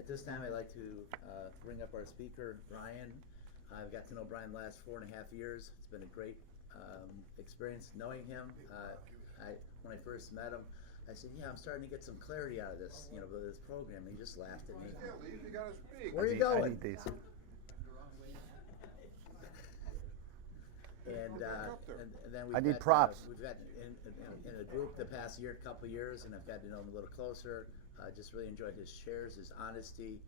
At this time, I'd like to bring up our speaker, Brian. I've got to know Brian the last 4.5 years. It's been a great experience knowing him. When I first met him, I said, "Yeah, I'm starting to get some clarity out of this, with this program." And he just laughed at me. You gotta speak. Where are you going? I need these. And then we've I need got, props. We've got in a group the past couple of years, and I've gotten to know him a little closer. Just really enjoyed his shares, his honesty,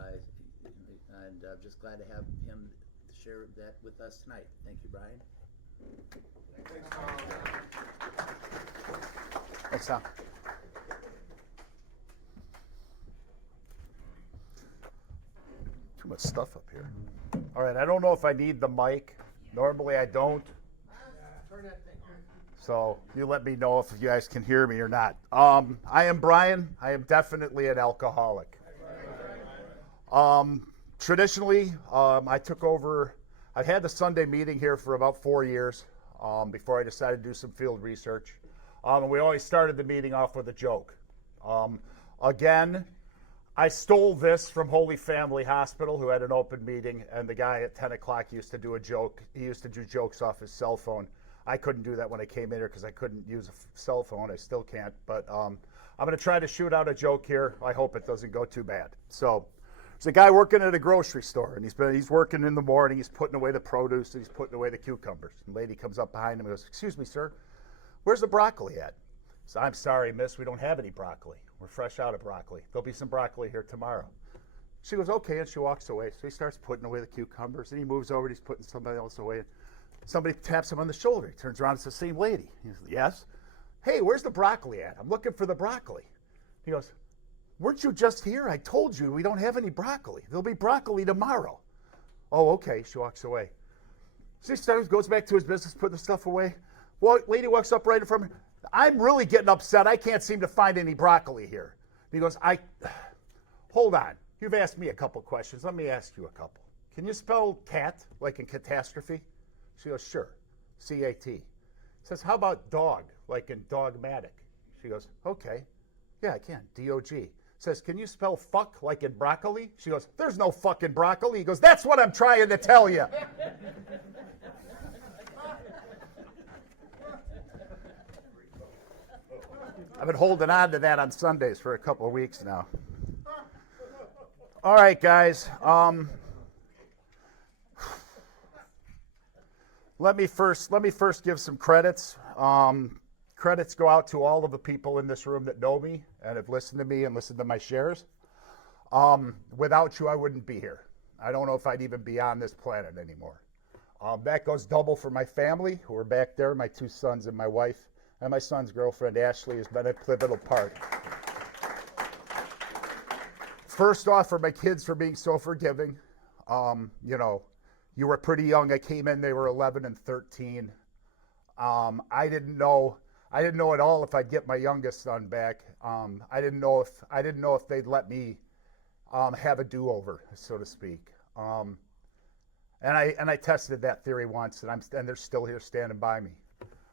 and just glad to have him share that with us tonight. Thank you, Brian. Thanks, Tom. Too much stuff up here. All right, I don't know if I need the mic. Normally I don't. So you let me know if you guys can hear me or not. I am Brian. I am definitely an alcoholic. Traditionally, I took over. I've had the Sunday meeting here for about 4 years before I decided to do some field research. And we always started the meeting off with a joke. Again, I stole this from Holy Family Hospital, who had an open meeting, and the guy at 10 o'clock used to do a joke. He used to do jokes off his cell phone. I couldn't do that when I came in here because I couldn't use a cell phone. I still can't, but I'm going to try to shoot out a joke here. I hope it doesn't go too bad. So there's a guy working at a grocery store, and he's working in the morning. He's putting away the produce, and he's putting away the cucumbers. And a lady comes up behind him and goes, "Excuse me, sir, where's the broccoli at?" So, "I'm sorry, miss, we don't have any broccoli. We're fresh out of broccoli. There'll be some broccoli here tomorrow." She goes, "Okay," and she walks away. So he starts putting away the cucumbers, and he moves over, and he's putting somebody else away. Somebody taps him on the shoulder. He turns around, it's the same lady. He says, "Yes? Hey, where's the broccoli at? I'm looking for the broccoli." He goes, "Weren't you just here? I told you we don't have any broccoli. There'll be broccoli tomorrow." "Oh, okay." She walks away. So he goes back to his business, putting the stuff away. Well, lady walks up right in front of him. "I'm really getting upset. I can't seem to find any broccoli here." He goes, "Hold on. You've asked me a couple questions. Let me ask you a couple. Can you spell cat like in catastrophe?" She goes, "Sure. C-A-T. He says, "How about dog, like in dogmatic?" She goes, "Okay. Yeah, I can. D-O-G. Says, "Can you spell fuck like in broccoli?" She goes, "There's no fucking broccoli." He goes, "That's what I'm trying to tell you." I've been holding on to that on Sundays for a couple of weeks now. All right, guys. Let me first give some credits. Credits go out to all of the people in this room that know me and have listened to me and listened to my shares. Without you, I wouldn't be here. I don't know if I'd even be on this planet anymore. That goes double for my family, who are back there, my 2 sons and my wife, and my son's girlfriend, Ashley, has been a pivotal part. First off, for my kids for being so forgiving. You were pretty young. I came in, they were 11 and 13. I didn't know at all if I'd get my youngest son back. I didn't know if they'd let me have a do-over, so to speak. And I tested that theory once, and they're still here standing by me.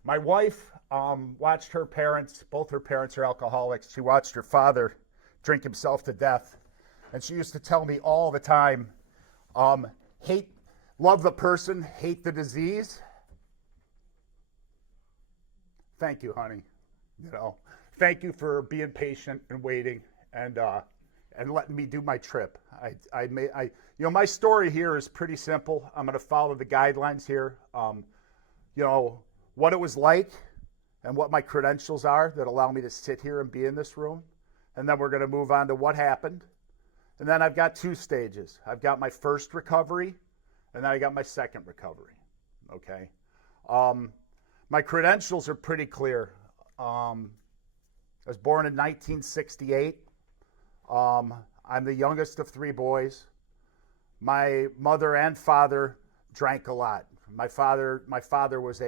My wife watched her parents. Both her parents are alcoholics. She watched her father drink himself to death, and she used to tell me all the time, love the person, hate the disease. Thank you, honey. Thank you for being patient and waiting and letting me do my trip. My story here is pretty simple. I'm going to follow the guidelines here. What it was like and what my credentials are that allow me to sit here and be in this room. And then we're going to move on to what happened. And then I've got 2 stages. I've got my first recovery, and then I got my second recovery. Okay. My credentials are pretty clear. I was born in 1968. I'm the youngest of 3 boys. My mother and father drank a lot. My father was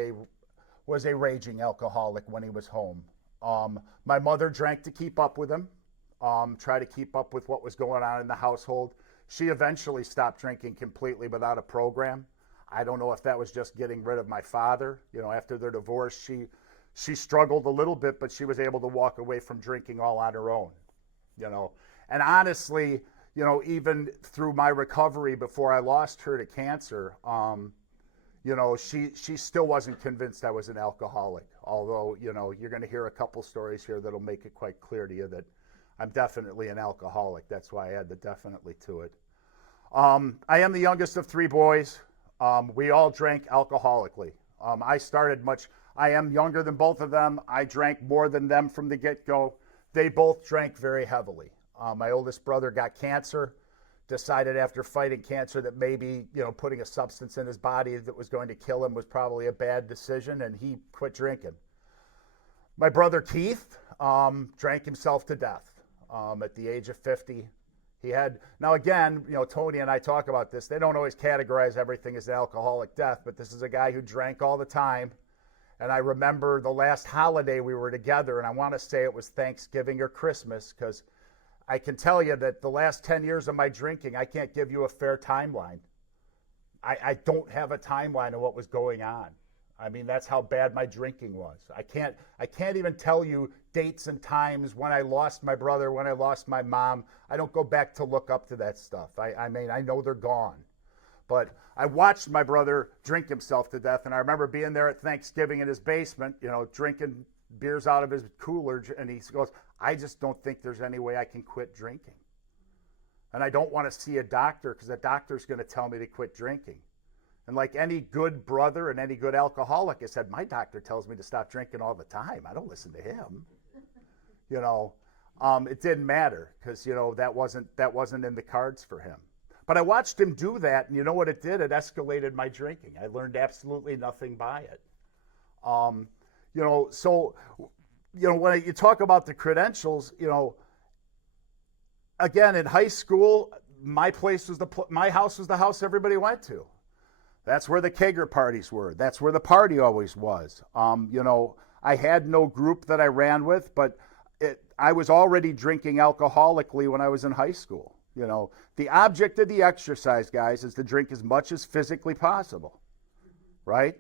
a raging alcoholic when he was home. My mother drank to keep up with him, try to keep up with what was going on in the household. She eventually stopped drinking completely without a program. I don't know if that was just getting rid of my father. After their divorce, she struggled a little bit, but she was able to walk away from drinking all on her own. And honestly, even through my recovery before I lost her to cancer, she still wasn't convinced I was an alcoholic. Although, you're going to hear a couple stories here that'll make it quite clear to you that I'm definitely an alcoholic. That's why I add the definitely to it. I am the youngest of three boys. We all drank alcoholically. I am younger than both of them. I drank more than them from the get-go. They both drank very heavily. My oldest brother got cancer, decided after fighting cancer that maybe, putting a substance in his body that was going to kill him was probably a bad decision, and he quit drinking. My brother Keith drank himself to death at the age of 50. Now again, Tony and I talk about this. They don't always categorize everything as an alcoholic death, but this is a guy who drank all the time. And I remember the last holiday we were together, and I want to say it was Thanksgiving or Christmas, because I can tell you that the last 10 years of my drinking, I can't give you a fair timeline. I don't have a timeline of what was going on. I mean, that's how bad my drinking was. I can't even tell you dates and times when I lost my brother, when I lost my mom. I don't go back to look up to that stuff. I know they're gone. But I watched my brother drink himself to death, and I remember being there at Thanksgiving in his basement, drinking beers out of his cooler, and he goes, I just don't think there's any way I can quit drinking. And I don't want to see a doctor because the doctor's going to tell me to quit drinking. And like any good brother and any good alcoholic, I said, my doctor tells me to stop drinking all the time. I don't listen to him. It didn't matter because, that wasn't in the cards for him. But I watched him do that, and you know what it did? It escalated my drinking. I learned absolutely nothing by it. When you talk about the credentials, again, in high school, my house was the house everybody went to. That's where the kegger parties were. That's where the party always was. I had no group that I ran with, but I was already drinking alcoholically when I was in high school. The object of the exercise, guys, is to drink as much as physically possible, right?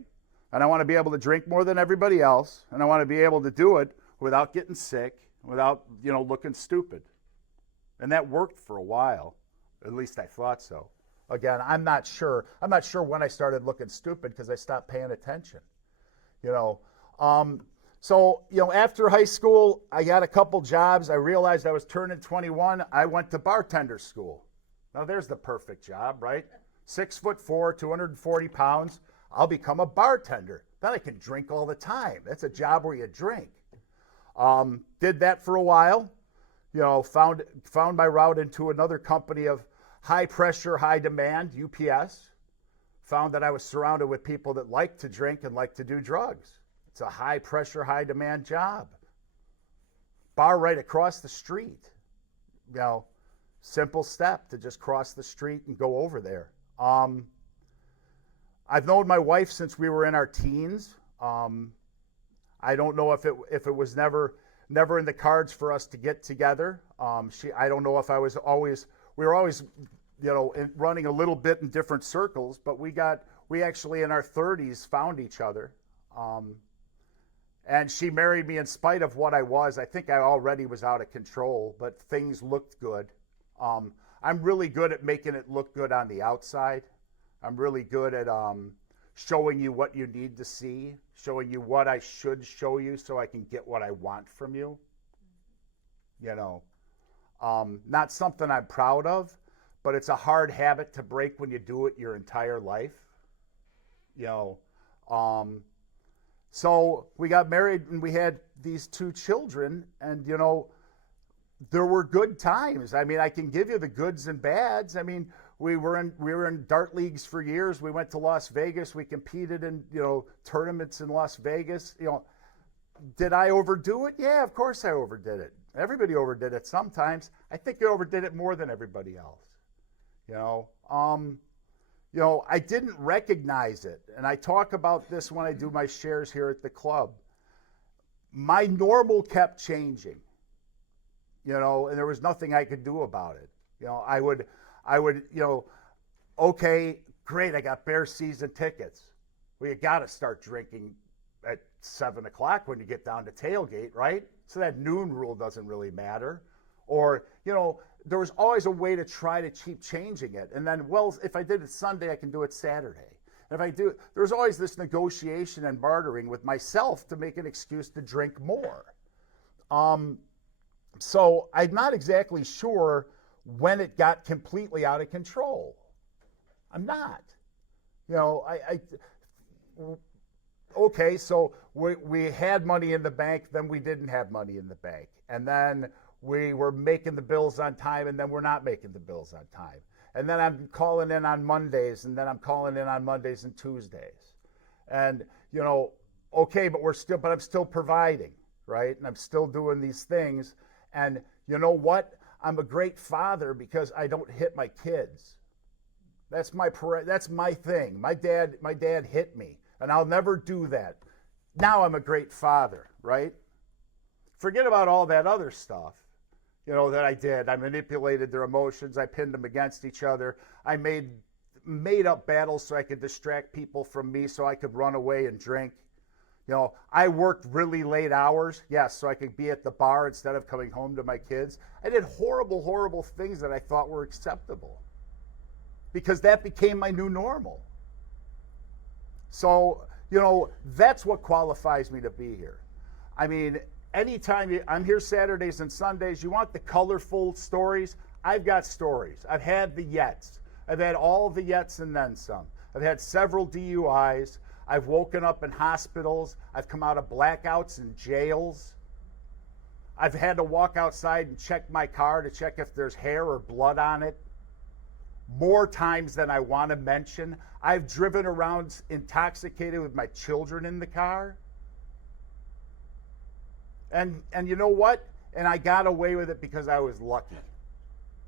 And I want to be able to drink more than everybody else, and I want to be able to do it without getting sick, without, looking stupid. And that worked for a while. At least I thought so. Again, I'm not sure. I'm not sure when I started looking stupid because I stopped paying attention. After high school, I got a couple jobs. I realized I was turning 21. I went to bartender school. Now, there's the perfect job, right? 6'4", 240 pounds. I'll become a bartender. Then I can drink all the time. That's a job where you drink. Did that for a while. Found my route into another company of high pressure, high demand, UPS. Found that I was surrounded with people that like to drink and like to do drugs. It's a high pressure, high demand job. Bar right across the street. Simple step to just cross the street and go over there. I've known my wife since we were in our teens. I don't know if it was never in the cards for us to get together. I don't know if we were always, running a little bit in different circles, but we actually in our 30s found each other. And she married me in spite of what I was. I think I already was out of control, but things looked good. I'm really good at making it look good on the outside. I'm really good at showing you what you need to see, showing you what I should show you so I can get what I want from you. Not something I'm proud of, but it's a hard habit to break when you do it your entire life. So we got married and we had these two children, and there were good times. I mean, I can give you the goods and bads. I mean, we were in dart leagues for years. We went to Las Vegas. We competed in tournaments in Las Vegas. Did I overdo it? Yeah, of course I overdid it. Everybody overdid it sometimes. I think I overdid it more than everybody else. I didn't recognize it, and I talk about this when I do my shares here at the club. My normal kept changing, and there was nothing I could do about it. I would, okay, great, I got Bear season tickets. Well, you got to start drinking at 7 o'clock when you get down to tailgate, right? So that noon rule doesn't really matter. Or, there was always a way to try to keep changing it. And then, well, if I did it Sunday, I can do it Saturday. And if I do, there was always this negotiation and bartering with myself to make an excuse to drink more. So I'm not exactly sure when it got completely out of control. I'm not. Okay, so we had money in the bank, then we didn't have money in the bank. And then we were making the bills on time, and then we're not making the bills on time. And then I'm calling in on Mondays, and then I'm calling in on Mondays and Tuesdays. And, okay, but I'm still providing, right? And I'm still doing these things. And you know what? I'm a great father because I don't hit my kids. That's my thing. My dad hit me, and I'll never do that. Now I'm a great father, right? Forget about all that other stuff, that I did. I manipulated their emotions. I pinned them against each other. I made up battles so I could distract people from me so I could run away and drink. I worked really late hours, yes, so I could be at the bar instead of coming home to my kids. I did horrible, horrible things that I thought were acceptable because that became my new normal. So, that's what qualifies me to be here. I mean, anytime I'm here Saturdays and Sundays, you want the colorful stories? I've got stories. I've had the yets. I've had all the yets and then some. I've had several DUIs. I've woken up in hospitals. I've come out of blackouts in jails. I've had to walk outside and check my car to check if there's hair or blood on it. More times than I want to mention. I've driven around intoxicated with my children in the car. And you know what? And I got away with it because I was lucky,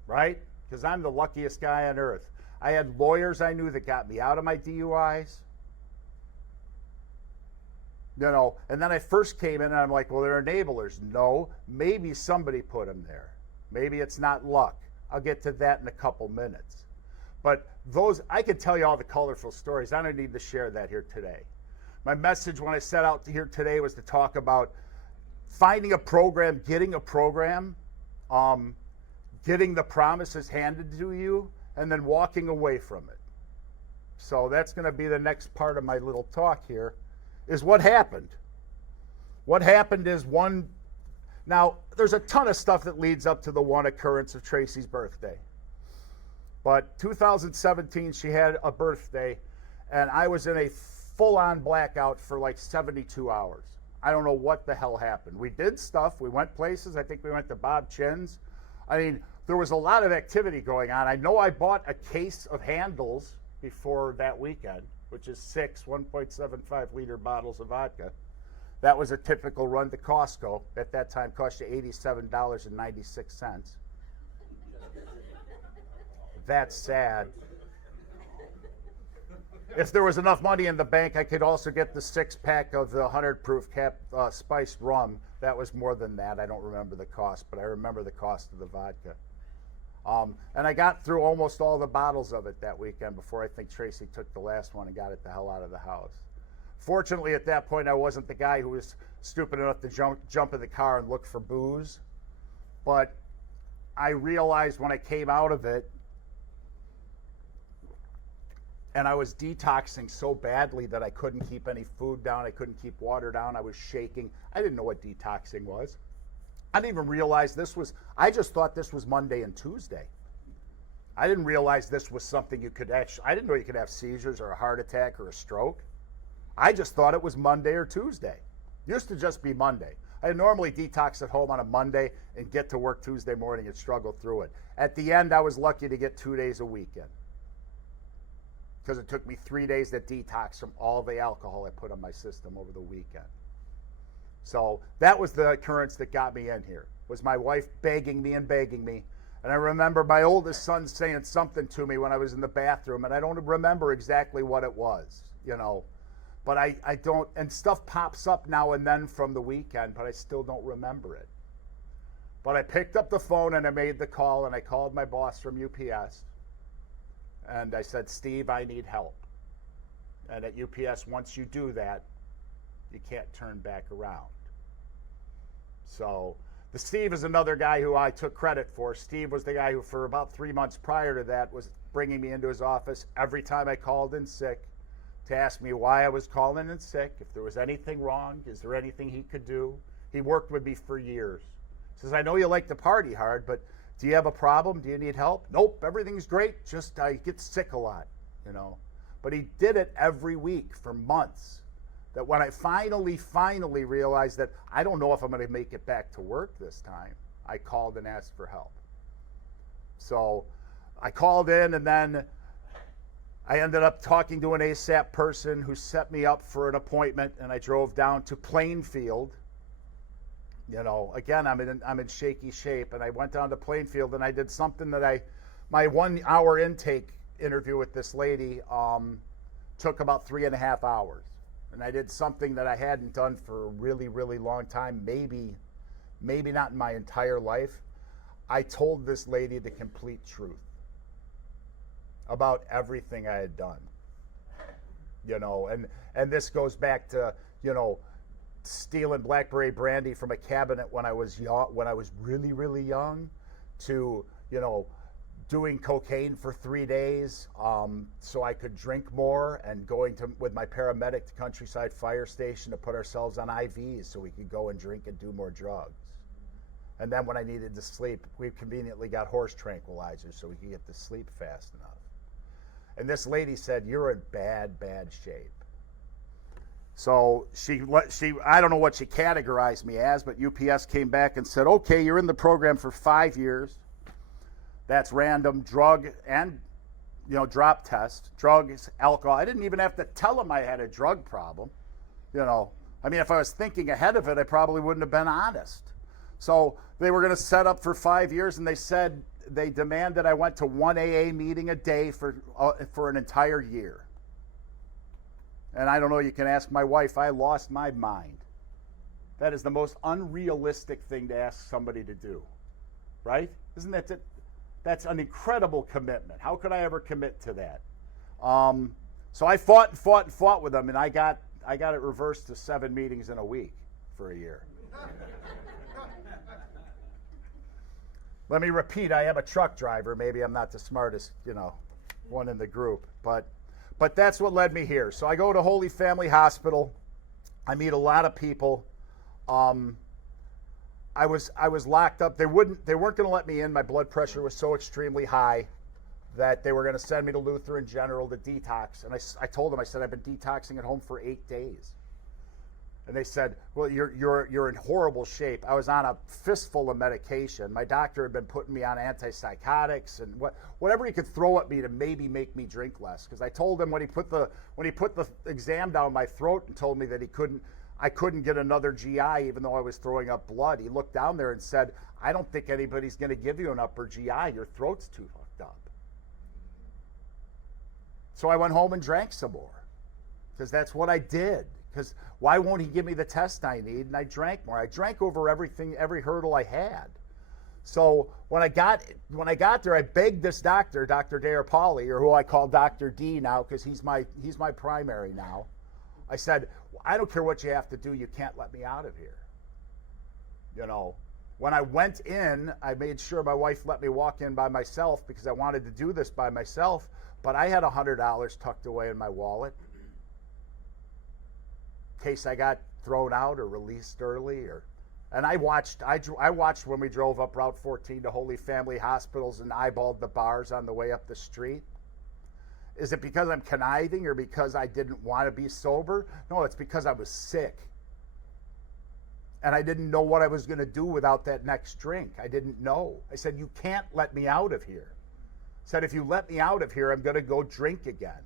right? Because I'm the luckiest guy on earth. I had lawyers I knew that got me out of my DUIs. And then I first came in and I'm like, well, they're enablers. No, maybe somebody put them there. Maybe it's not luck. I'll get to that in a couple minutes. But I could tell you all the colorful stories. I don't need to share that here today. My message when I set out here today was to talk about finding a program, getting the promises handed to you, and then walking away from it. So that's going to be the next part of my little talk here, is what happened. What happened is now there's a ton of stuff that leads up to the one occurrence of Tracy's birthday. But 2017, she had a birthday, and I was in a full-on blackout for like 72 hours. I don't know what the hell happened. We did stuff. We went places. I think we went to Bob Chin's. I mean, there was a lot of activity going on. I know I bought a case of handles before that weekend, which is 6 1.75-liter bottles of vodka. That was a typical run to Costco. At that time, cost you $87.96. That's sad. If there was enough money in the bank, I could also get the 6-pack of the 100-proof spiced rum. That was more than that. I don't remember the cost, but I remember the cost of the vodka. And I got through almost all the bottles of it that weekend before I think Tracy took the last one and got it the hell out of the house. Fortunately, at that point, I wasn't the guy who was stupid enough to jump in the car and look for booze. But I realized when I came out of it, and I was detoxing so badly that I couldn't keep any food down. I couldn't keep water down. I was shaking. I didn't know what detoxing was. I didn't even realize I just thought this was Monday and Tuesday. I didn't realize this was something I didn't know you could have seizures or a heart attack or a stroke. I just thought it was Monday or Tuesday. Used to just be Monday. I normally detox at home on a Monday and get to work Tuesday morning and struggle through it. At the end, I was lucky to get 2 days a weekend, because it took me 3 days to detox from all the alcohol I put on my system over the weekend. So that was the occurrence that got me in here, was my wife begging me. And I remember my oldest son saying something to me when I was in the bathroom, and I don't remember exactly what it was, But I don't, and stuff pops up now and then from the weekend, but I still don't remember it. But I picked up the phone and I made the call, and I called my boss from UPS. And I said, Steve, I need help. And at UPS, once you do that, you can't turn back around. So The Steve is another guy who I took credit for. Steve was the guy who, for about 3 months prior to that, was bringing me into his office every time I called in sick to ask me why I was calling in sick, if there was anything wrong, is there anything he could do. He worked with me for years. He says, I know you like to party hard, but do you have a problem? Do you need help? Nope, everything's great, just I get sick a lot, you know. But he did it every week for months. That when I finally realized that I don't know if I'm going to make it back to work this time, I called and asked for help. So I called in, and then I ended up talking to an ASAP person who set me up for an appointment, and I drove down to Plainfield. You know, again, I'm in shaky shape, and I went down to Plainfield, and I did something that my 1 hour intake interview with this lady took about 3.5 hours. And I did something that I hadn't done for a really, really long time, maybe not in my entire life. I told this lady the complete truth about everything I had done. You know, and this goes back to, you know, stealing blackberry brandy from a cabinet when I was young, when I was really, really young, to, you know, doing cocaine for 3 days so I could drink more, and going with my paramedic to Countryside Fire Station to put ourselves on IVs so we could go and drink and do more drugs. And then when I needed to sleep, we conveniently got horse tranquilizers so we could get to sleep fast enough. And this lady said, you're in bad shape. So she I don't know what she categorized me as, but UPS came back and said, okay, you're in the program for 5 years. That's random drug and, you know, drop test, drugs, alcohol. I didn't even have to tell them I had a drug problem. You know, I mean, if I was thinking ahead of it, I probably wouldn't have been honest. So they were going to set up for 5 years, and they said they demanded I went to 1 AA meeting a day for an entire year. And I don't know, you can ask my wife, I lost my mind. That is the most unrealistic thing to ask somebody to do, right? Isn't that it? That's an incredible commitment. How could I ever commit to that? So I fought with them, and I got it reversed to 7 meetings in a week for a year. Let me repeat, I am a truck driver. Maybe I'm not the smartest, you know, one in the group, but that's what led me here. So I go to Holy Family Hospital. I meet a lot of people. I was locked up. They weren't going to let me in. My blood pressure was so extremely high that they were going to send me to Lutheran General to detox. And I told them, I said, I've been detoxing at home for 8 days. And they said, well, you're in horrible shape. I was on a fistful of medication. My doctor had been putting me on antipsychotics and whatever he could throw at me to maybe make me drink less. Because I told him when he put the exam down my throat and told me that I couldn't get another GI even though I was throwing up blood. He looked down there and said, I don't think anybody's going to give you an upper GI. Your throat's too fucked up. So I went home and drank some more because that's what I did. Because why won't he give me the test I need? And I drank more. I drank over every hurdle I had. So when I got there, I begged this doctor, Dr. Dare Pauly, or who I call Dr. D now because he's my primary now. I said, I don't care what you have to do. You can't let me out of here. You know, when I went in, I made sure my wife let me walk in by myself because I wanted to do this by myself. But I had $100 tucked away in my wallet in case I got thrown out or released early. And I watched when we drove up Route 14 to Holy Family Hospitals and eyeballed the bars on the way up the street. Is it because I'm conniving or because I didn't want to be sober? No, it's because I was sick. And I didn't know what I was going to do without that next drink. I didn't know. I said, you can't let me out of here. I said, if you let me out of here, I'm going to go drink again.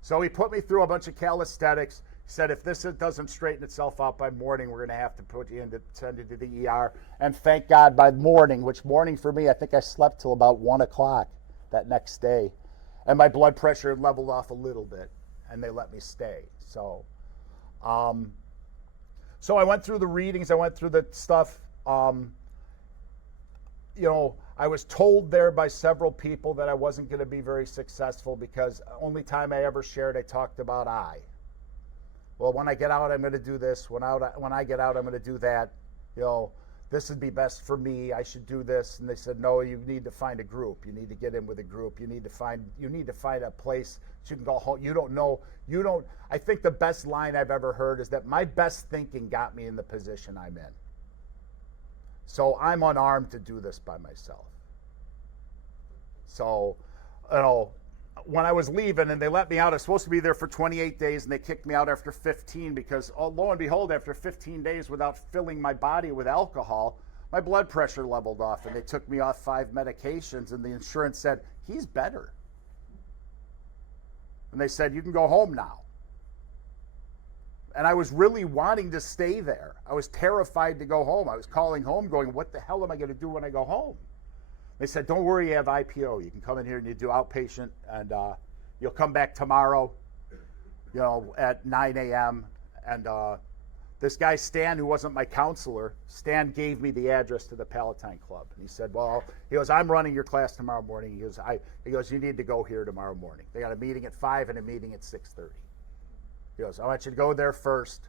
So he put me through a bunch of calisthenics. He said, if this doesn't straighten itself out by morning, we're going to have to send you to the ER. And thank God by morning, which morning for me, I think I slept till about 1 o'clock that next day. And my blood pressure had leveled off a little bit, and they let me stay. So I went through the readings. I went through the stuff. You know, I was told there by several people that I wasn't going to be very successful because only time I ever shared, I talked about I. Well, when I get out, I'm going to do this. When I get out, I'm going to do that. You know, this would be best for me. I should do this. And they said, no, you need to find a group. You need to get in with a group. You need to find a place that you can go home. I think the best line I've ever heard is that my best thinking got me in the position I'm in. So I'm unarmed to do this by myself. So, when I was leaving and they let me out, I was supposed to be there for 28 days and they kicked me out after 15 because, lo and behold, after 15 days without filling my body with alcohol, my blood pressure leveled off and they took me off 5 medications and the insurance said, he's better. And they said, you can go home now. And I was really wanting to stay there. I was terrified to go home. I was calling home going, what the hell am I going to do when I go home? They said, don't worry, you have IPO. You can come in here and you do outpatient, and you'll come back tomorrow, at 9 a.m. And this guy, Stan, who wasn't my counselor, Stan gave me the address to the Palatine Club. And he said, I'm running your class tomorrow morning. He goes, you need to go here tomorrow morning. They got a meeting at 5 and a meeting at 6:30. He goes, I want you to go there first,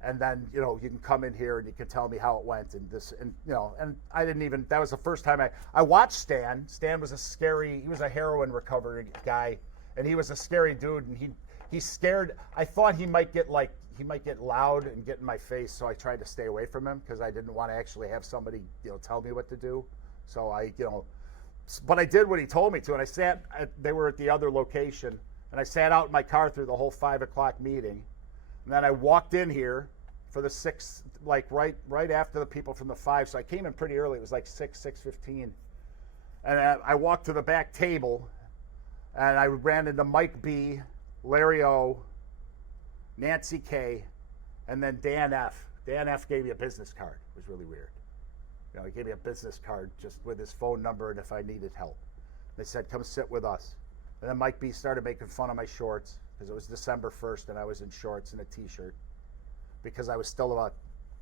and then, you can come in here and you can tell me how it went and I didn't even, that was the first time I watched Stan. Stan was he was a heroin recovery guy, and he was a scary dude, and he scared, I thought he might get loud and get in my face, so I tried to stay away from him because I didn't want to actually have somebody, tell me what to do. So but I did what he told me to, and they were at the other location, and I sat out in my car through the whole 5 o'clock meeting. And then I walked in here for the 6, right after the people from the 5. So I came in pretty early. It was like 6:15. And I walked to the back table, and I ran into Mike B., Larry O., Nancy K., and then Dan F. Dan F. gave me a business card. It was really weird. He gave me a business card just with his phone number and if I needed help. They said, come sit with us. And then Mike B. started making fun of my shorts, because it was December 1st and I was in shorts and a t-shirt because I was still about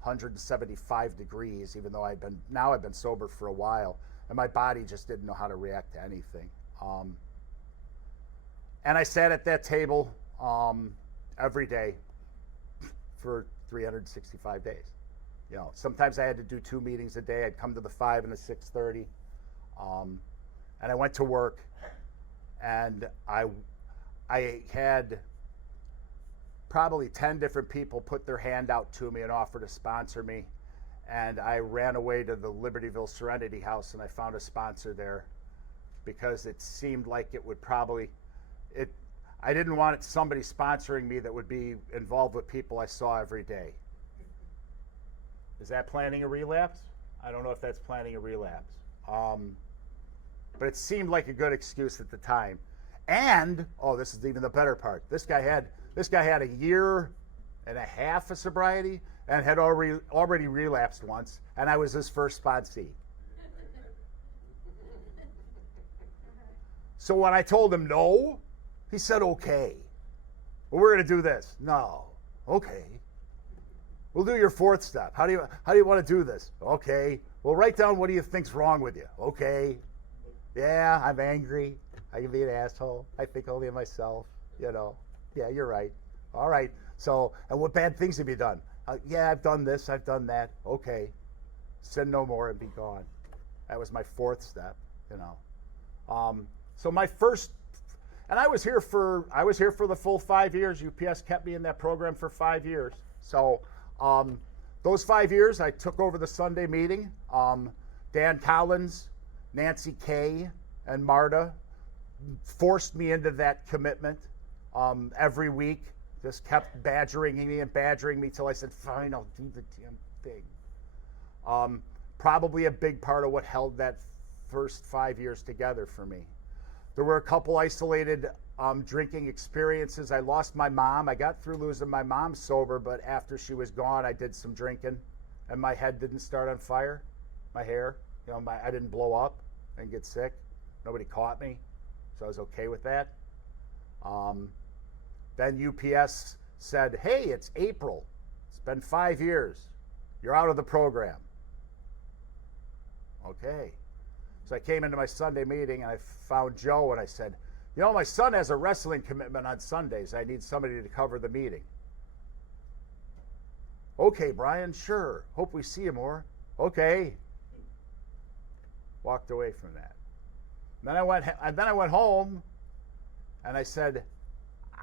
175 degrees, even though I've been sober for a while, and my body just didn't know how to react to anything. And I sat at that table every day for 365 days. Sometimes I had to do 2 meetings a day. I'd come to the 5 and the 6:30, and I went to work, and I had probably 10 different people put their hand out to me and offer to sponsor me. And I ran away to the Libertyville Serenity House and I found a sponsor there because it seemed like it would I didn't want somebody sponsoring me that would be involved with people I saw every day. Is that planning a relapse? I don't know if that's planning a relapse. But it seemed like a good excuse at the time. And, this is even the better part. This guy had a year and a half of sobriety and had already relapsed once, and I was his first sponsee. So when I told him no, he said, okay. Well, we're going to do this. No. Okay. We'll do your 4th step. How do you want to do this? Okay. Well, write down what do you think's wrong with you. Okay. Yeah, I'm angry. I can be an asshole. I think only of myself. Yeah, you're right. All right. So, and what bad things have you done? Yeah, I've done this. I've done that. Okay. Sin no more and be gone. That was my 4th step. So my first, and I was here for the full 5 years. UPS kept me in that program for 5 years. So, those 5 years, I took over the Sunday meeting. Dan Collins, Nancy K., and Marta forced me into that commitment every week. Just kept badgering me till I said, fine, I'll do the damn thing. Probably a big part of what held that first 5 years together for me. There were a couple isolated drinking experiences. I lost my mom. I got through losing my mom sober, but after she was gone, I did some drinking, and my head didn't start on fire. My hair, I didn't blow up and get sick. Nobody caught me, so I was okay with that. Then UPS said, hey, it's April. It's been 5 years. You're out of the program. Okay. So I came into my Sunday meeting and I found Joe and I said, my son has a wrestling commitment on Sundays. I need somebody to cover the meeting. Okay, Brian, sure. Hope we see you more. Okay. Walked away from that. Then I went home, and I said,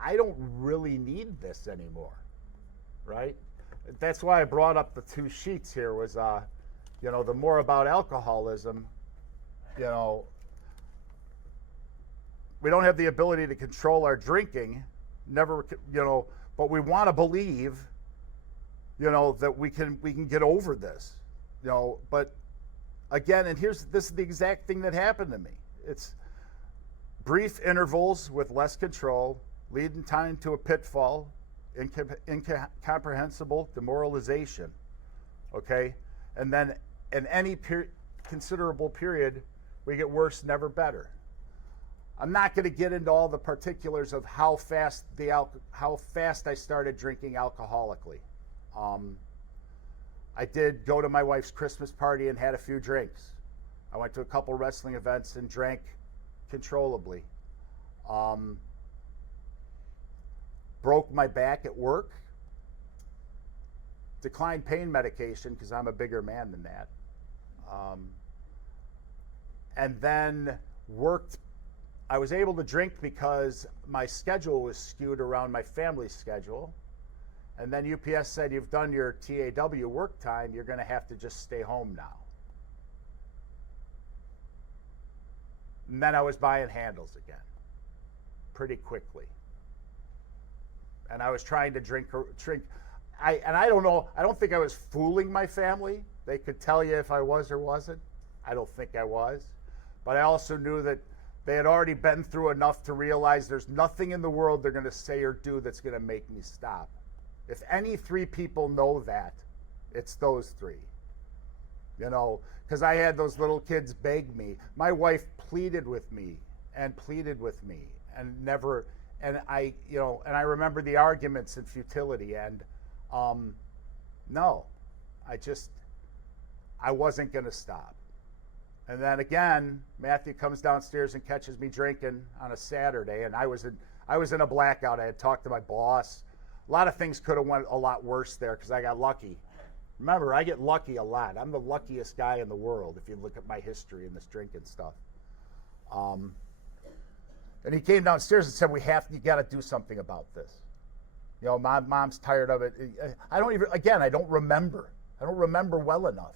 I don't really need this anymore, right? That's why I brought up the two sheets here. Was the more about alcoholism, we don't have the ability to control our drinking, never, but we want to believe, that we can get over this, but again, and this is the exact thing that happened to me. It's brief intervals with less control, leading time to a pitfall, incomprehensible demoralization, okay? And then in any considerable period, we get worse, never better. I'm not going to get into all the particulars of how fast I started drinking alcoholically. I did go to my wife's Christmas party and had a few drinks. I went to a couple wrestling events and drank controllably. Broke my back at work. Declined pain medication because I'm a bigger man than that. And then worked. I was able to drink because my schedule was skewed around my family's schedule. And then UPS said, you've done your TAW work time, you're going to have to just stay home now. And then I was buying handles again, pretty quickly. And I was trying to drink. I don't know, I don't think I was fooling my family. They could tell you if I was or wasn't. I don't think I was. But I also knew that they had already been through enough to realize there's nothing in the world they're going to say or do that's going to make me stop. If any three people know that, it's those three. Because I had those little kids beg me. My wife pleaded with me and never, and I remember the arguments and futility, and no, I wasn't going to stop. And then again, Matthew comes downstairs and catches me drinking on a Saturday, and I was in a blackout. I had talked to my boss. A lot of things could have went a lot worse there because I got lucky. Remember, I get lucky a lot. I'm the luckiest guy in the world if you look at my history and this drinking stuff. And he came downstairs and said, you got to do something about this. My mom's tired of it. I don't remember. I don't remember well enough.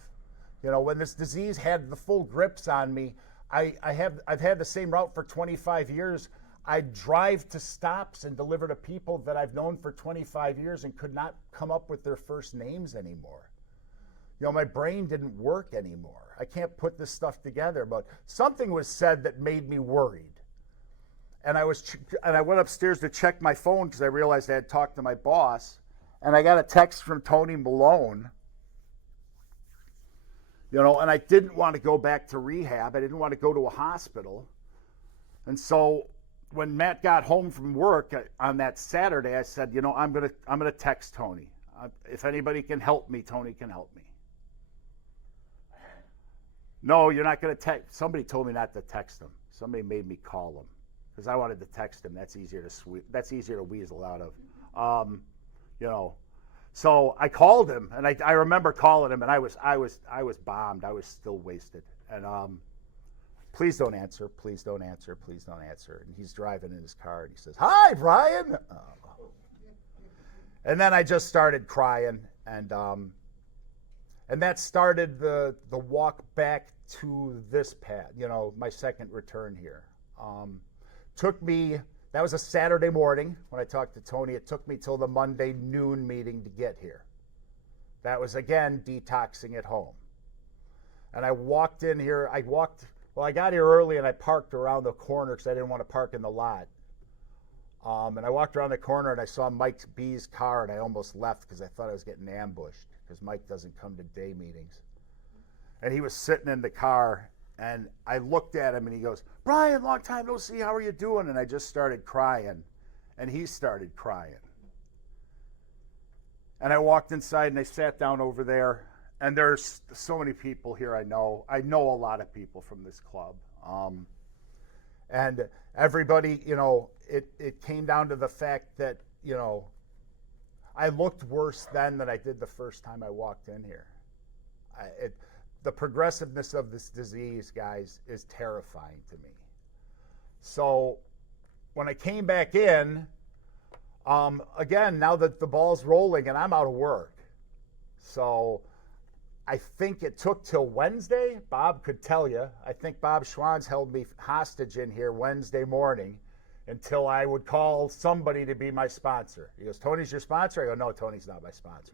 When this disease had the full grips on me, I've had the same route for 25 years. I'd drive to stops and deliver to people that I've known for 25 years and could not come up with their first names anymore. My brain didn't work anymore. I can't put this stuff together, but something was said that made me worried. And I went upstairs to check my phone because I realized I had talked to my boss, and I got a text from Tony Malone. And I didn't want to go back to rehab. I didn't want to go to a hospital. And so when Matt got home from work on that Saturday, I said, I'm gonna text Tony. If anybody can help me, Tony can help me. No, you're not gonna text. Somebody told me not to text him. Somebody made me call him because I wanted to text him. That's easier to weasel out of. So I called him, and I remember calling him, and I was bombed. I was still wasted, and please don't answer, please don't answer, please don't answer. And he's driving in his car, and he says, "Hi, Brian." And then I just started crying, and that started the walk back to this path. My second return here. That was a Saturday morning when I talked to Tony. It took me till the Monday noon meeting to get here. That was, again, detoxing at home. And I walked in here. I got here early, and I parked around the corner because I didn't want to park in the lot. And I walked around the corner, and I saw Mike B's car, and I almost left because I thought I was getting ambushed because Mike doesn't come to day meetings. And he was sitting in the car, and I looked at him, and he goes, "Brian, long time no see. How are you doing?" And I just started crying, and he started crying. And I walked inside, and I sat down over there, and there's so many people here I know. I know a lot of people from this club. And everybody, it came down to the fact that, I looked worse then than I did the first time I walked in here. The progressiveness of this disease, guys, is terrifying to me. So when I came back in, again, now that the ball's rolling and I'm out of work, so I think it took till Wednesday. Bob could tell you. I think Bob Schwanz held me hostage in here Wednesday morning until I would call somebody to be my sponsor. He goes, Tony's your sponsor? I go, no, Tony's not my sponsor.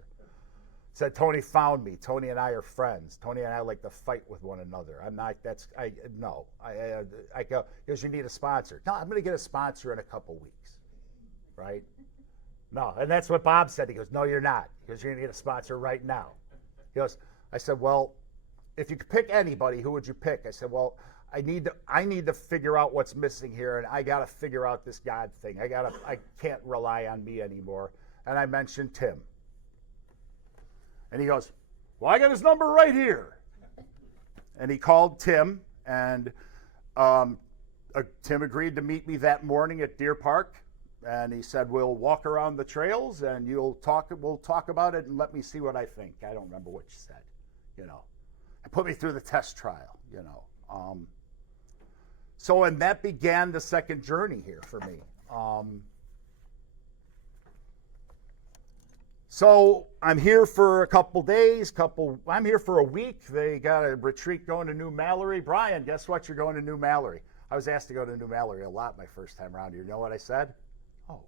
Said, Tony found me. Tony and I are friends. Tony and I like to fight with one another. I'm not, I go, he goes, you need a sponsor. No, I'm going to get a sponsor in a couple weeks, right? No, and that's what Bob said. He goes, no, you're not. He goes, you're going to get a sponsor right now. He goes, I said, well, if you could pick anybody, who would you pick? I said, well, I need to figure out what's missing here, and I got to figure out this God thing. I can't rely on me anymore. And I mentioned Tim. And he goes, well, I got his number right here. And he called Tim, and Tim agreed to meet me that morning at Deer Park. And he said, we'll walk around the trails, and we'll talk about it, and let me see what I think. I don't remember what you said, and put me through the test trial, So, and that began the second journey here for me. So I'm here for a couple days, I'm here for a week. They got a retreat going to New Mallory. Brian, guess what? You're going to New Mallory. I was asked to go to New Mallory a lot my first time around here. You know what I said? Oh,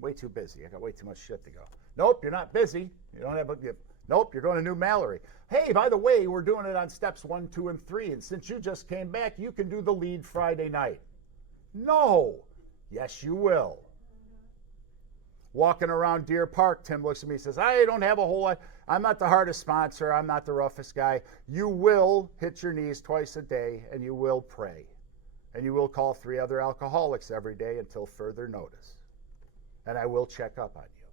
way too busy. I got way too much shit to go. Nope, you're not busy. You don't have nope, you're going to New Mallory. Hey, by the way, we're doing it on steps 1, 2, and 3. And since you just came back, you can do the lead Friday night. No. Yes, you will. Walking around Deer Park, Tim looks at me and says, I don't have a whole lot. I'm not the hardest sponsor. I'm not the roughest guy. You will hit your knees twice a day, and you will pray. And you will call 3 other alcoholics every day until further notice. And I will check up on you.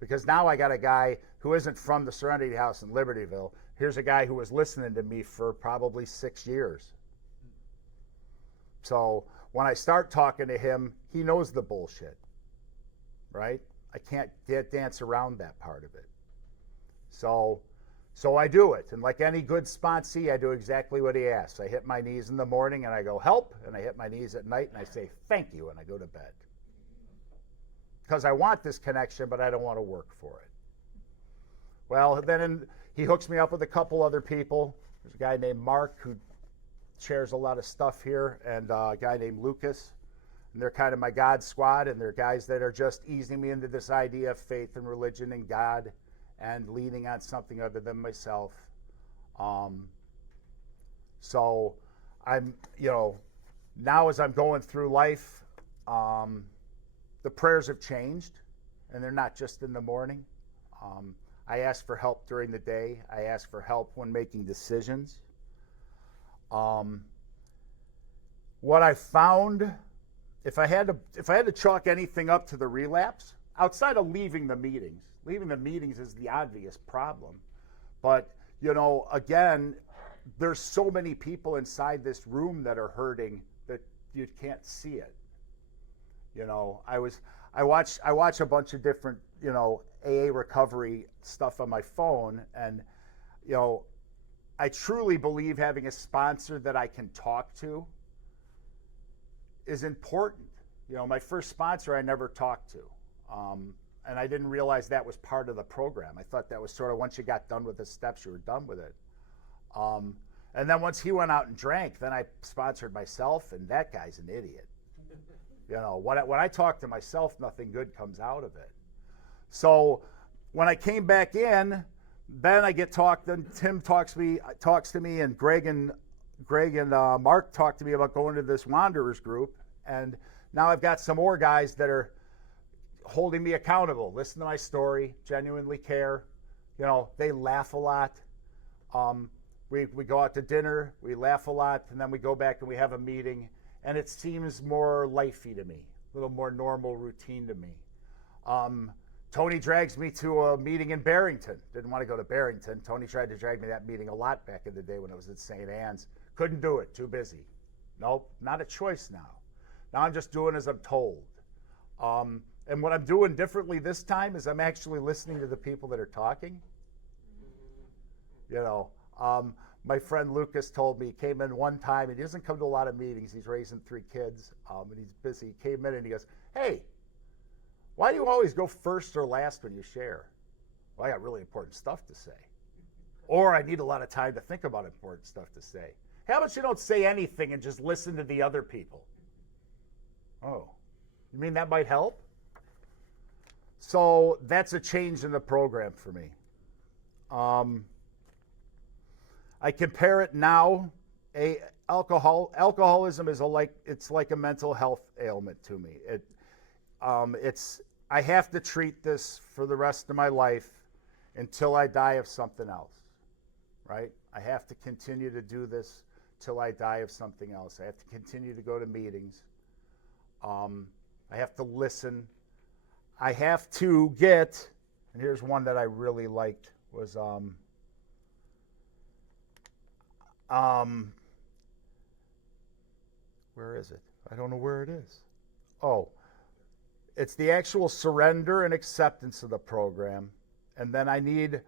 Because now I got a guy who isn't from the Serenity House in Libertyville. Here's a guy who was listening to me for probably 6 years. So when I start talking to him, he knows the bullshit. Right? I can't dance around that part of it. So I do it. And like any good sponsee, I do exactly what he asks. I hit my knees in the morning and I go, help. And I hit my knees at night and I say, thank you. And I go to bed. Because I want this connection, but I don't want to work for it. Well, then he hooks me up with a couple other people. There's a guy named Mark who shares a lot of stuff here, and a guy named Lucas. And they're kind of my God squad, and they're guys that are just easing me into this idea of faith and religion and God and leaning on something other than myself. So I'm, now as I'm going through life, the prayers have changed, and they're not just in the morning. I ask for help during the day. I ask for help when making decisions. What I found, if I had to chalk anything up to the relapse, outside of leaving the meetings is the obvious problem. But, again, there's so many people inside this room that are hurting that you can't see it. I watch a bunch of different, AA recovery stuff on my phone, and, I truly believe having a sponsor that I can talk to is important. My first sponsor I never talked to. And I didn't realize that was part of the program. I thought that was sort of once you got done with the steps, you were done with it. And then once he went out and drank, then I sponsored myself, and that guy's an idiot. When I talk to myself, nothing good comes out of it. So when I came back in, then I get talked, then Tim talks to me, and Greg and Mark talked to me about going to this Wanderers group. And now I've got some more guys that are holding me accountable, listen to my story, genuinely care. They laugh a lot. We go out to dinner, we laugh a lot, and then we go back and we have a meeting, and it seems more lifey to me, a little more normal routine to me. Tony drags me to a meeting in Barrington. Didn't want to go to Barrington. Tony tried to drag me to that meeting a lot back in the day when I was at St. Anne's. Couldn't do it, too busy. Nope, not a choice now. Now I'm just doing as I'm told. And what I'm doing differently this time is I'm actually listening to the people that are talking. You know, my friend Lucas told me, he came in one time, and he doesn't come to a lot of meetings. He's raising 3 kids, and he's busy. He came in and he goes, hey, why do you always go first or last when you share? Well, I got really important stuff to say. Or I need a lot of time to think about important stuff to say. How about you don't say anything and just listen to the other people? Oh, you mean that might help? So that's a change in the program for me. I compare it now. Alcoholism is it's like a mental health ailment to me. I have to treat this for the rest of my life until I die of something else, right? I have to continue to do this till I die of something else. I have to continue to go to meetings. I have to listen. I have to get, and here's one that I really liked, was where is it? I don't know where it is. Oh, it's the actual surrender and acceptance of the program. And then I need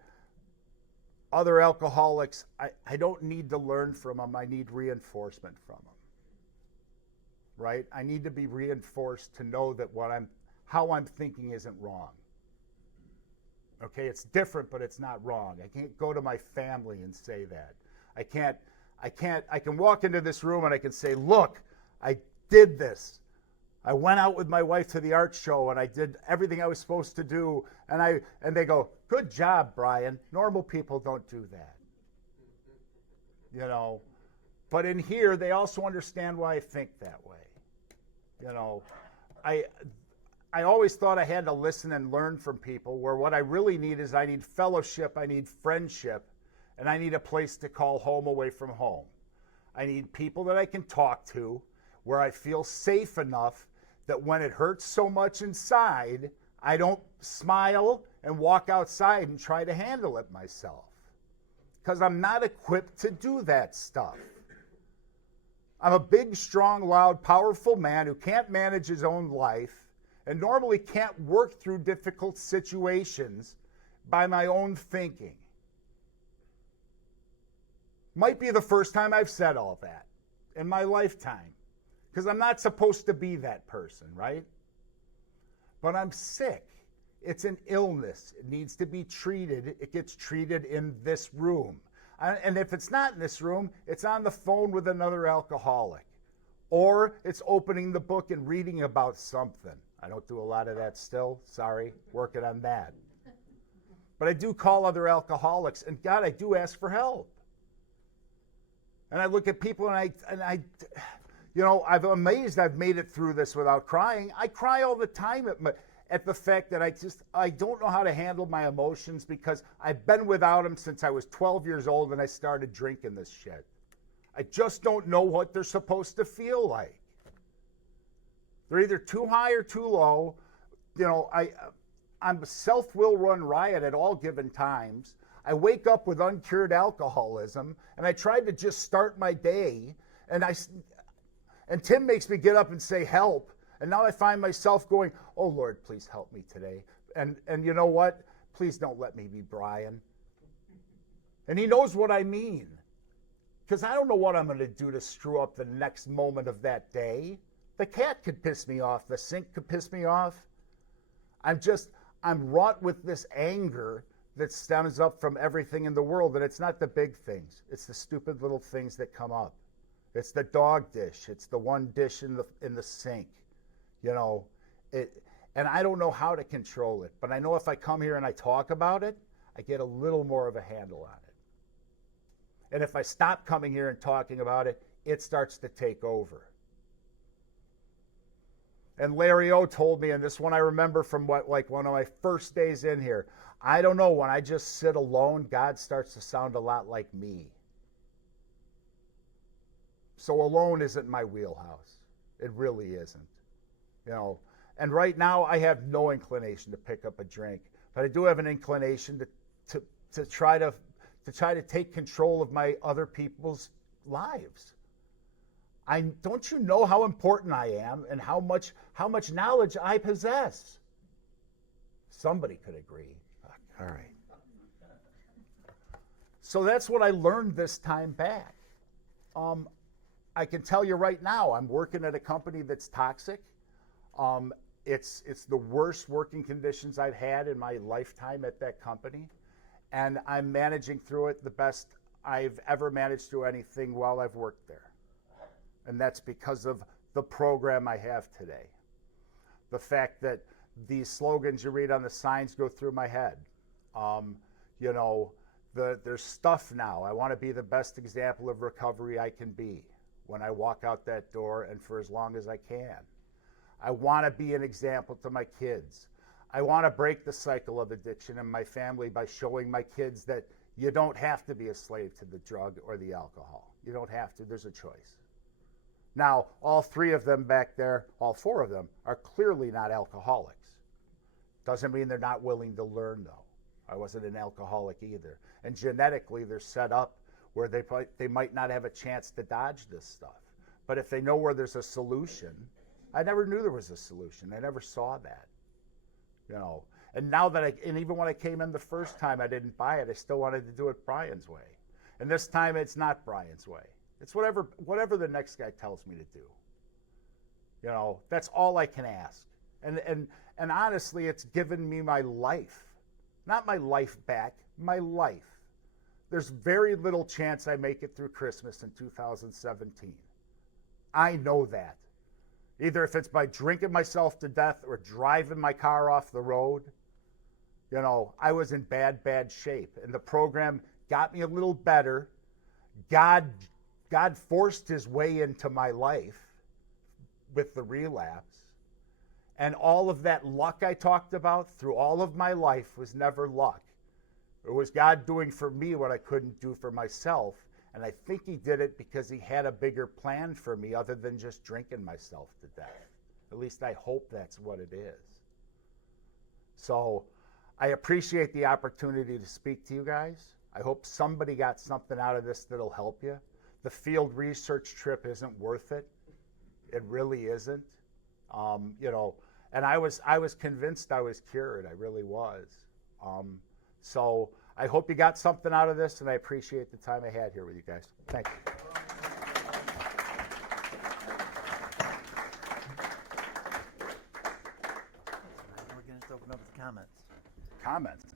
other alcoholics. I don't need to learn from them. I need reinforcement from them. Right? I need to be reinforced to know that how I'm thinking isn't wrong. Okay, it's different, but it's not wrong. I can't go to my family and say that. I can walk into this room and I can say, look, I did this. I went out with my wife to the art show and I did everything I was supposed to do. And they go, good job, Brian. Normal people don't do that. You know, but in here, they also understand why I think that way. You know, I always thought I had to listen and learn from people, where what I really need is I need fellowship, I need friendship, and I need a place to call home away from home. I need people that I can talk to, where I feel safe enough that when it hurts so much inside, I don't smile and walk outside and try to handle it myself. Because I'm not equipped to do that stuff. I'm a big, strong, loud, powerful man who can't manage his own life and normally can't work through difficult situations by my own thinking. Might be the first time I've said all that in my lifetime, because I'm not supposed to be that person, right? But I'm sick. It's an illness. It needs to be treated. It gets treated in this room. And if it's not in this room, it's on the phone with another alcoholic. Or it's opening the book and reading about something. I don't do a lot of that still. Sorry, working on that. But I do call other alcoholics, and God, I do ask for help. And I look at people and I you know, I'm amazed I've made it through this without crying. I cry all the time at the fact that I don't know how to handle my emotions, because I've been without them since I was 12 years old and I started drinking this shit. I just don't know what they're supposed to feel like. They're either too high or too low. You know, I'm a self-will run riot at all given times. I wake up with uncured alcoholism, and I tried to just start my day, and Tim makes me get up and say help, and now I find myself going, oh Lord, please help me today. And you know what? Please don't let me be Brian. And he knows what I mean, because I don't know what I'm going to do to screw up the next moment of that day. The cat could piss me off. The sink could piss me off. I'm wrought with this anger that stems up from everything in the world. And it's not the big things. It's the stupid little things that come up. It's the dog dish. It's the one dish in the sink. You know, and I don't know how to control it. But I know if I come here and I talk about it, I get a little more of a handle on it. And if I stop coming here and talking about it, it starts to take over. And Larry O told me, and this one I remember from one of my first days in here, I don't know, when I just sit alone, God starts to sound a lot like me. So alone isn't my wheelhouse. It really isn't. You know, and right now I have no inclination to pick up a drink, but I do have an inclination to try to take control of my other people's lives. Don't you know how important I am and how much knowledge I possess? Somebody could agree. All right. So that's what I learned this time back. I can tell you right now, I'm working at a company that's toxic. It's the worst working conditions I've had in my lifetime at that company, and I'm managing through it the best I've ever managed through anything while I've worked there. And that's because of the program I have today. The fact that these slogans you read on the signs go through my head. You know, there's stuff now. I want to be the best example of recovery I can be when I walk out that door and for as long as I can. I want to be an example to my kids. I want to break the cycle of addiction in my family by showing my kids that you don't have to be a slave to the drug or the alcohol. You don't have to. There's a choice. Now, all three of them back there, all four of them, are clearly not alcoholics. Doesn't mean they're not willing to learn, though. I wasn't an alcoholic either. And genetically, they're set up where they might not have a chance to dodge this stuff. But if they know where there's a solution, I never knew there was a solution. I never saw that. You know, and now that and even when I came in the first time, I didn't buy it. I still wanted to do it Brian's way. And this time, it's not Brian's way. It's whatever the next guy tells me to do. You know, that's all I can ask. And honestly, it's given me my life. Not my life back, my life. There's very little chance I make it through Christmas in 2017. I know that. Either if it's by drinking myself to death or driving my car off the road. You know, I was in bad shape. And the program got me a little better. God forced his way into my life with the relapse. And all of that luck I talked about through all of my life was never luck. It was God doing for me what I couldn't do for myself. And I think he did it because he had a bigger plan for me other than just drinking myself to death. At least I hope that's what it is. So I appreciate the opportunity to speak to you guys. I hope somebody got something out of this that'll help you. The field research trip isn't worth it. It really isn't. You know, and I was convinced I was cured. I really was. So I hope you got something out of this, and I appreciate the time I had here with you guys. Thank you. We're going to open up with comments. Comments.